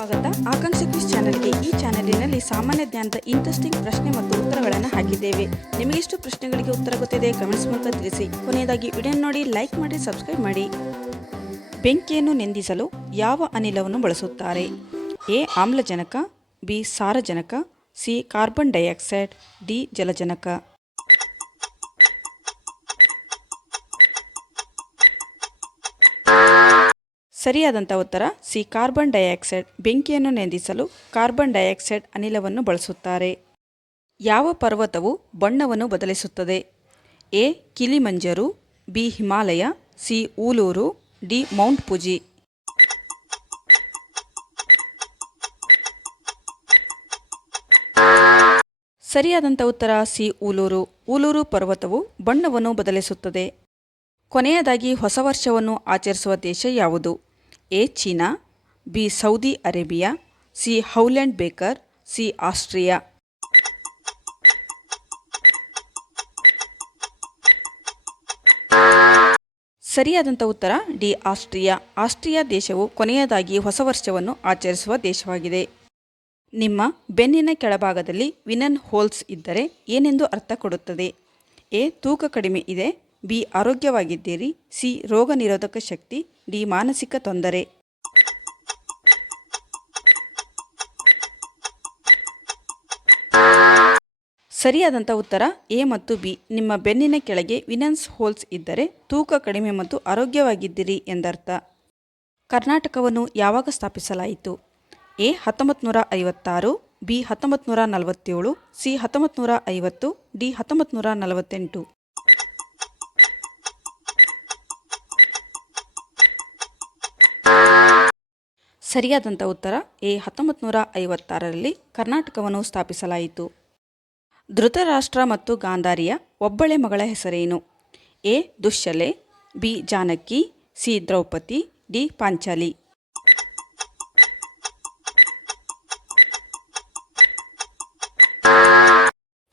ಸ್ವಾಗತ. ಆಕಾಂಕ್ಷ ಕ್ವಿಜ್ ಚಾನೆಲ್ಗೆ. ಈ ಚಾನೆಲಿನಲ್ಲಿ ಸಾಮಾನ್ಯ ಜ್ಞಾನದ ಇಂಟ್ರೆಸ್ಟಿಂಗ್ ಪ್ರಶ್ನೆ ಮತ್ತು ಉತ್ತರಗಳನ್ನು ಹಾಕಿದ್ದೇವೆ. ನಿಮಗೆಷ್ಟು ಪ್ರಶ್ನೆಗಳಿಗೆ ಉತ್ತರ ಗೊತ್ತಿದೆ ಕಮೆಂಟ್ಸ್ ಮೂಲಕ ತಿಳಿಸಿ. ಕೊನೆಯದಾಗಿ ವಿಡಿಯೋ ನೋಡಿ, ಲೈಕ್ ಮಾಡಿ, ಸಬ್ಸ್ಕ್ರೈಬ್ ಮಾಡಿ. ಬೆಂಕಿಯನ್ನು ನೆಂದಿಸಲು ಯಾವ ಅನಿಲವನ್ನು ಬಳಸುತ್ತಾರೆ? ಎ ಆಮ್ಲಜನಕ, ಬಿ ಸಾರಜನಕ, ಸಿ ಕಾರ್ಬನ್ ಡೈಆಕ್ಸೈಡ್, ಡಿ ಜಲಜನಕ. ಸರಿಯಾದಂಥ ಉತ್ತರ ಸಿ ಕಾರ್ಬನ್ ಡೈಆಕ್ಸೈಡ್. ಬೆಂಕಿಯನ್ನು ನೆಂದಿಸಲು ಕಾರ್ಬನ್ ಡೈಆಕ್ಸೈಡ್ ಅನಿಲವನ್ನು ಬಳಸುತ್ತಾರೆ. ಯಾವ ಪರ್ವತವು ಬಣ್ಣವನ್ನು ಬದಲಿಸುತ್ತದೆ? A Kilimanjaro, B Himalaya, C Uluru, D mount Fuji. ಸರಿಯಾದಂಥ ಉತ್ತರ ಸಿ ಊಲೂರು. ಊಲೂರು ಪರ್ವತವು ಬಣ್ಣವನ್ನು ಬದಲಿಸುತ್ತದೆ. ಕೊನೆಯದಾಗಿ ಹೊಸ ವರ್ಷವನ್ನು ಆಚರಿಸುವ ದೇಶ ಯಾವುದು? A China, B Saudi Arabia, C Howland Baker, C Austria. ಸರಿಯಾದಂಥ ಉತ್ತರ ಡಿ ಆಸ್ಟ್ರಿಯಾ. ಆಸ್ಟ್ರಿಯಾ ದೇಶವು ಕೊನೆಯದಾಗಿ ಹೊಸ ವರ್ಷವನ್ನು ಆಚರಿಸುವ ದೇಶವಾಗಿದೆ. ನಿಮ್ಮ ಬೆನ್ನಿನ ಕೆಳಭಾಗದಲ್ಲಿ ವಿನನ್ ಹೋಲ್ಸ್ ಇದ್ದರೆ ಏನೆಂದು ಅರ್ಥ ಕೊಡುತ್ತದೆ? ಎ ತೂಕ ಕಡಿಮೆ ಇದೆ, ಬಿ ಆರೋಗ್ಯವಾಗಿದ್ದೀರಿ, ಸಿ ರೋಗ ನಿರೋಧಕ ಶಕ್ತಿ, ಡಿ ಮಾನಸಿಕ ತೊಂದರೆ. ಸರಿಯಾದಂಥ ಉತ್ತರ ಎ ಮತ್ತು ಬಿ. ನಿಮ್ಮ ಬೆನ್ನಿನ ಕೆಳಗೆ ವಿನನ್ಸ್ ಹೋಲ್ಸ್ ಇದ್ದರೆ ತೂಕ ಕಡಿಮೆ ಮತ್ತು ಆರೋಗ್ಯವಾಗಿದ್ದೀರಿ ಎಂದರ್ಥ. ಕರ್ನಾಟಕವನ್ನು ಯಾವಾಗ ಸ್ಥಾಪಿಸಲಾಯಿತು? A 1956, B 1947, C 1950, D 1948. ಸರಿಯಾದಂಥ ಉತ್ತರ ಎ 1956ರಲ್ಲಿ ಕರ್ನಾಟಕವನ್ನು ಸ್ಥಾಪಿಸಲಾಯಿತು. ಧೃತರಾಷ್ಟ್ರ ಮತ್ತು ಗಾಂಧಾರಿಯ ಒಬ್ಬಳೆ ಮಗಳ ಹೆಸರೇನು? A Dushala, B Janaki, C Draupadi, D Panchali.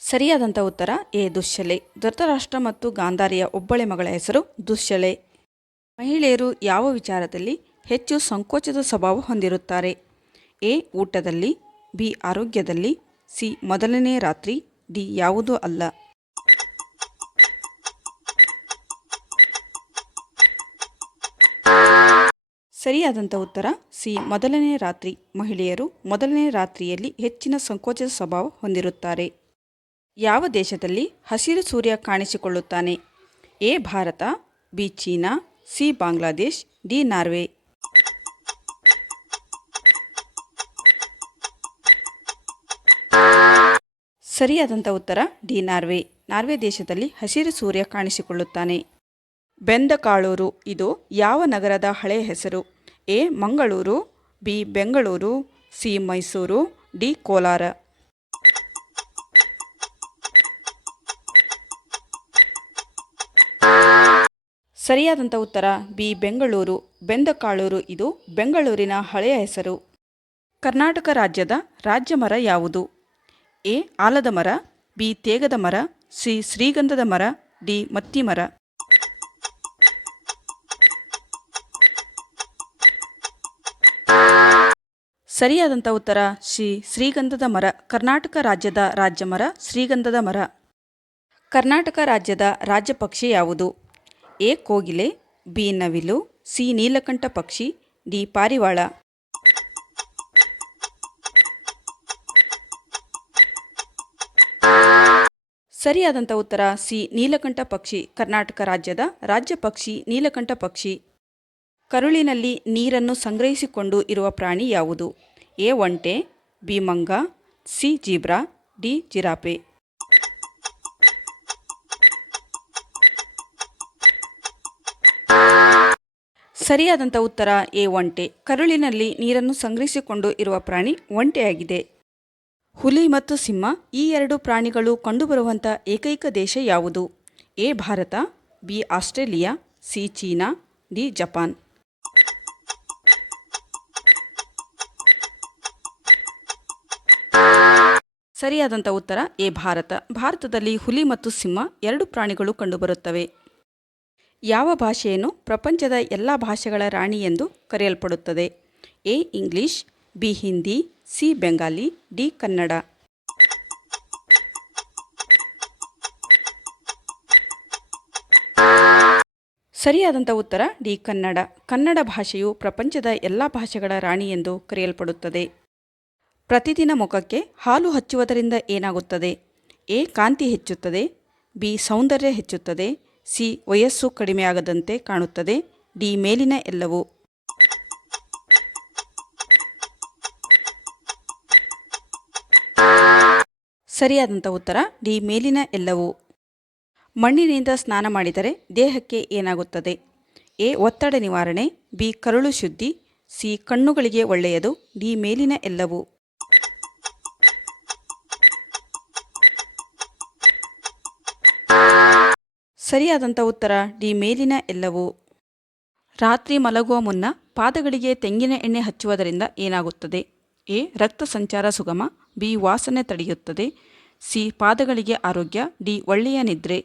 ಸರಿಯಾದಂಥ ಉತ್ತರ ಎ ದುಶ್ಶಲೆ. ಧೃತರಾಷ್ಟ್ರ ಮತ್ತು ಗಾಂಧಾರಿಯ ಒಬ್ಬಳೆ ಮಗಳ ಹೆಸರು ದುಶ್ಶಲೆ. ಮಹಿಳೆಯರು ಯಾವ ವಿಚಾರದಲ್ಲಿ ಹೆಚ್ಚು ಸಂಕೋಚದ ಸ್ವಭಾವ ಹೊಂದಿರುತ್ತಾರೆ? ಎ ಊಟದಲ್ಲಿ, ಬಿ ಆರೋಗ್ಯದಲ್ಲಿ, ಸಿ ಮೊದಲನೇ ರಾತ್ರಿ, ಡಿ ಯಾವುದೂ ಅಲ್ಲ. ಸರಿಯಾದಂಥ ಉತ್ತರ ಸಿ ಮೊದಲನೇ ರಾತ್ರಿ. ಮಹಿಳೆಯರು ಮೊದಲನೇ ರಾತ್ರಿಯಲ್ಲಿ ಹೆಚ್ಚಿನ ಸಂಕೋಚದ ಸ್ವಭಾವ ಹೊಂದಿರುತ್ತಾರೆ. ಯಾವ ದೇಶದಲ್ಲಿ ಹಸಿರು ಸೂರ್ಯ ಕಾಣಿಸಿಕೊಳ್ಳುತ್ತಾನೆ? A Bharat, B China, C Bangladesh, D Norway. ಸರಿಯಾದಂಥ ಉತ್ತರ ಡಿ ನಾರ್ವೆ. ನಾರ್ವೆ ದೇಶದಲ್ಲಿ ಹಸಿರು ಸೂರ್ಯ ಕಾಣಿಸಿಕೊಳ್ಳುತ್ತಾನೆ. ಬೆಂದಕಾಳೂರು ಇದು ಯಾವ ನಗರದ ಹಳೆಯ ಹೆಸರು? A Mangaluru, B Bengaluru, C Mysuru, D Kolar. ಸರಿಯಾದಂಥ ಉತ್ತರ ಬಿ ಬೆಂಗಳೂರು. ಬೆಂದಕಾಳೂರು ಇದು ಬೆಂಗಳೂರಿನ ಹಳೆಯ ಹೆಸರು. ಕರ್ನಾಟಕ ರಾಜ್ಯದ ರಾಜ್ಯ ಮರ ಯಾವುದು? ಎ ಆಲದ ಮರ, ಬಿ ತೇಗದ ಮರ, ಸಿ ಶ್ರೀಗಂಧದ ಮರ, ಡಿ ಮತ್ತಿ ಮರ. ಸರಿಯಾದಂಥ ಉತ್ತರ ಸಿ ಶ್ರೀಗಂಧದ ಮರ. ಕರ್ನಾಟಕ ರಾಜ್ಯದ ರಾಜ್ಯ ಮರ ಶ್ರೀಗಂಧದ ಮರ. ಕರ್ನಾಟಕ ರಾಜ್ಯದ ರಾಜ್ಯ ಪಕ್ಷಿ ಯಾವುದು? ಎ ಕೋಗಿಲೆ, ಬಿ ನವಿಲು, ಸಿ ನೀಲಕಂಠ ಪಕ್ಷಿ, ಡಿ ಪಾರಿವಾಳ. ಸರಿಯಾದಂಥ ಉತ್ತರ ಸಿ ನೀಲಕಂಠ ಪಕ್ಷಿ. ಕರ್ನಾಟಕ ರಾಜ್ಯದ ರಾಜ್ಯ ಪಕ್ಷಿ ನೀಲಕಂಠ ಪಕ್ಷಿ. ಕರುಳಿನಲ್ಲಿ ನೀರನ್ನು ಸಂಗ್ರಹಿಸಿಕೊಂಡು ಇರುವ ಪ್ರಾಣಿ ಯಾವುದು? ಎ ಒಂಟೆ, ಬಿ ಮಂಗ, ಸಿ ಜೀಬ್ರಾ, ಡಿ ಜಿರಾಫೆ. ಸರಿಯಾದಂಥ ಉತ್ತರ ಎ ಒಂಟೆ. ಕರುಳಿನಲ್ಲಿ ನೀರನ್ನು ಸಂಗ್ರಹಿಸಿಕೊಂಡು ಇರುವ ಪ್ರಾಣಿ ಒಂಟೆಯಾಗಿದೆ. ಹುಲಿ ಮತ್ತು ಸಿಂಹ ಈ ಎರಡು ಪ್ರಾಣಿಗಳು ಕಂಡುಬರುವಂಥ ಏಕೈಕ ದೇಶ ಯಾವುದು? A Bharat, B Australia, C China, D Japan. ಸರಿಯಾದಂಥ ಉತ್ತರ ಎ ಭಾರತ. ಭಾರತದಲ್ಲಿ ಹುಲಿ ಮತ್ತು ಸಿಂಹ ಎರಡು ಪ್ರಾಣಿಗಳು ಕಂಡುಬರುತ್ತವೆ. ಯಾವ ಭಾಷೆಯನ್ನು ಪ್ರಪಂಚದ ಎಲ್ಲ ಭಾಷೆಗಳ ರಾಣಿ ಎಂದು ಕರೆಯಲ್ಪಡುತ್ತದೆ? A English, B Hindi, C Bengali, D Kannada. ಸರಿಯಾದಂಥ ಉತ್ತರ ಡಿ ಕನ್ನಡ. ಕನ್ನಡ ಭಾಷೆಯು ಪ್ರಪಂಚದ ಎಲ್ಲ ಭಾಷೆಗಳ ರಾಣಿ ಎಂದು ಕರೆಯಲ್ಪಡುತ್ತದೆ. ಪ್ರತಿದಿನ ಮುಖಕ್ಕೆ ಹಾಲು ಹಚ್ಚುವುದರಿಂದ ಏನಾಗುತ್ತದೆ? ಎ ಕಾಂತಿ ಹೆಚ್ಚುತ್ತದೆ, ಬಿ ಸೌಂದರ್ಯ ಹೆಚ್ಚುತ್ತದೆ, ಸಿ ವಯಸ್ಸು ಕಡಿಮೆಯಾಗದಂತೆ ಕಾಣುತ್ತದೆ, ಡಿ ಮೇಲಿನ ಎಲ್ಲವೂ. ಸರಿಯಾದಂಥ ಉತ್ತರ ಡಿ ಮೇಲಿನ ಎಲ್ಲವೂ. ಮಣ್ಣಿನಿಂದ ಸ್ನಾನ ಮಾಡಿದರೆ ದೇಹಕ್ಕೆ ಏನಾಗುತ್ತದೆ? ಎ ಒತ್ತಡ ನಿವಾರಣೆ, ಬಿ ಕರುಳು ಶುದ್ಧಿ, ಸಿ ಕಣ್ಣುಗಳಿಗೆ ಒಳ್ಳೆಯದು, ಡಿ ಮೇಲಿನ ಎಲ್ಲವೂ. ಸರಿಯಾದಂಥ ಉತ್ತರ ಡಿ ಮೇಲಿನ ಎಲ್ಲವೂ. ರಾತ್ರಿ ಮಲಗುವ ಮುನ್ನ ಪಾದಗಳಿಗೆ ತೆಂಗಿನ ಎಣ್ಣೆ ಹಚ್ಚುವುದರಿಂದ ಏನಾಗುತ್ತದೆ? ಎ ರಕ್ತ ಸಂಚಾರ ಸುಗಮ, ಬಿ ವಾಸನೆ ತಡೆಯುತ್ತದೆ, ಸಿ ಪಾದಗಳಿಗೆ ಆರೋಗ್ಯ, ಡಿ ಒಳ್ಳೆಯ ನಿದ್ರೆ.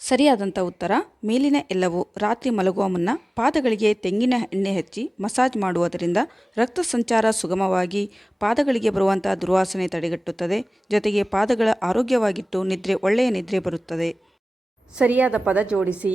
ಸರಿಯಾದಂಥ ಉತ್ತರ ಮೇಲಿನ ಎಲ್ಲವೂ. ರಾತ್ರಿ ಮಲಗುವ ಮುನ್ನ ಪಾದಗಳಿಗೆ ತೆಂಗಿನ ಎಣ್ಣೆ ಹಚ್ಚಿ ಮಸಾಜ್ ಮಾಡುವುದರಿಂದ ರಕ್ತ ಸಂಚಾರ ಸುಗಮವಾಗಿ ಪಾದಗಳಿಗೆ ಬರುವಂಥ ದುರ್ವಾಸನೆ ತಡೆಗಟ್ಟುತ್ತದೆ. ಜೊತೆಗೆ ಪಾದಗಳ ಆರೋಗ್ಯವಾಗಿಟ್ಟು ಒಳ್ಳೆಯ ನಿದ್ರೆ ಬರುತ್ತದೆ. ಸರಿಯಾದ ಪದ ಜೋಡಿಸಿ.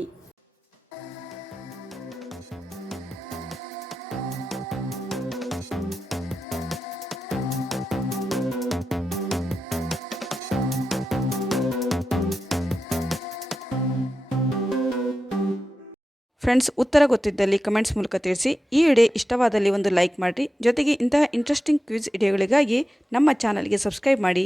ಫ್ರೆಂಡ್ಸ್, ಉತ್ತರ ಗೊತ್ತಿದ್ದಲ್ಲಿ ಕಮೆಂಟ್ಸ್ ಮೂಲಕ ತಿಳಿಸಿ. ಈ ವಿಡಿಯೋ ಇಷ್ಟವಾದಲ್ಲಿ ಒಂದು ಲೈಕ್ ಮಾಡಿ. ಜೊತೆಗೆ ಇಂತಹ ಇಂಟ್ರೆಸ್ಟಿಂಗ್ ಕ್ವಿಜ್ ವಿಡಿಯೋಗಳಿಗಾಗಿ ನಮ್ಮ ಚಾನಲ್ಗೆ ಸಬ್ಸ್ಕ್ರೈಬ್ ಮಾಡಿ.